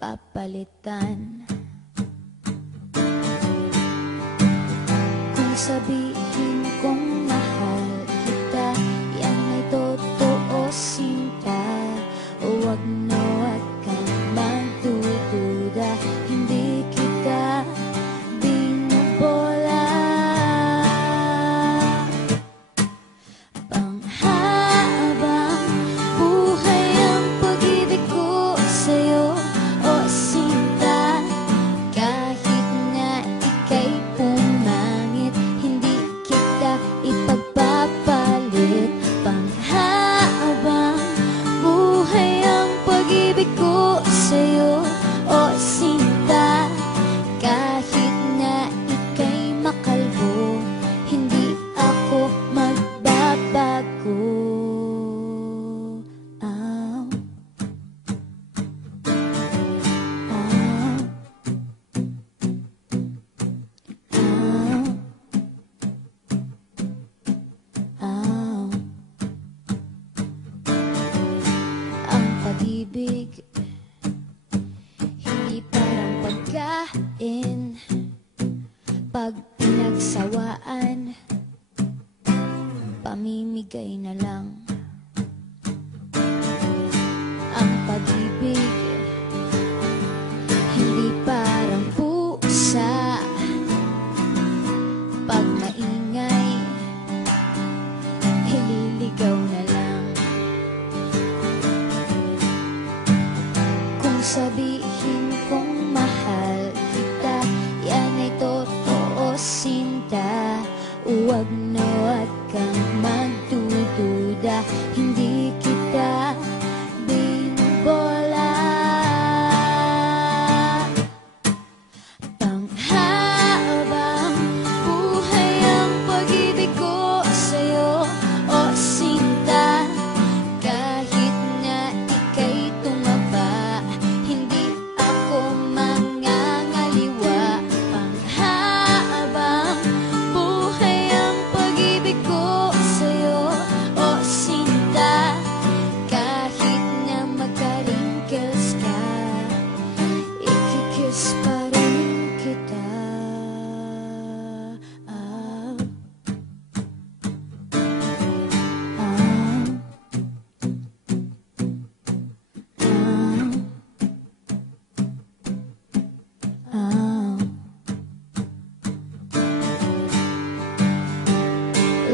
papalitan. Kung sabihin kong mahal kita, yan ay totoo sinta. Huwag na huwag kang magdududa, hindi kita binubola. Panghabang buhay ang pag-ibig ko sa'yo, o sinta. Kahit na ika'y pumangit, hindi kita ipagpapalit. Panghabang buhay ang pag-ibig ko sa'yo, o sinta. Kahit na ika'y makalbo, hindi ako magbabago. Ang pag-ibig, hindi parang pagkain. Pag pinagsawaan, pamimigay na lang. Ang pag-ibig, hindi parang pusa. Pag maingay, hililigaw na lang. Kung sabihin kong mahal kita, yan ay totoo sinta. Huwag na huwag kang magdududa, hindi kita binubola. Panghabang buhay ang pag-ibig ko sa'yo, o sinta. Kahit na ika'y tumaba, hindi ako mangangaliwa. Panghabang buhay ang pag-ibig ko sa'yo, o sinta. Kahit na magka-wrinkles ka, ikikiss pa rin kita.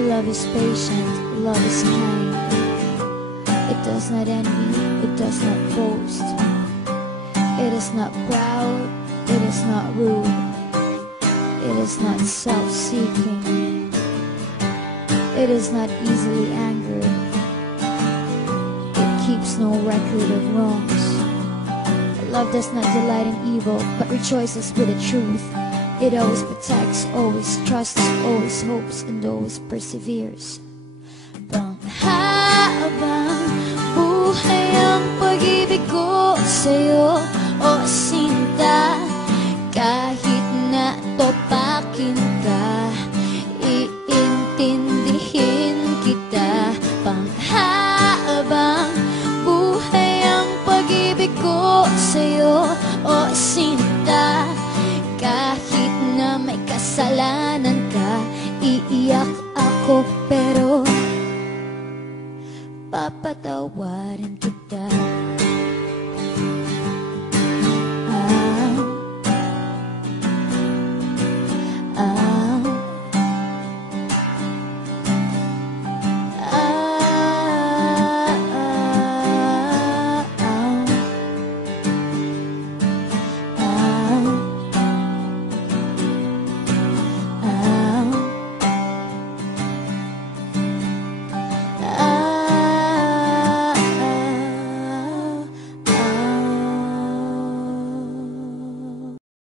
Love is patient, love is kind. It does not envy, it does not boast. It is not proud, it is not rude. It is not self-seeking. It is not easily angered. It keeps no record of wrongs. Love does not delight in evil, but rejoices with the truth. It always protects, always trusts, always hopes, and always perseveres. Panghabang buhay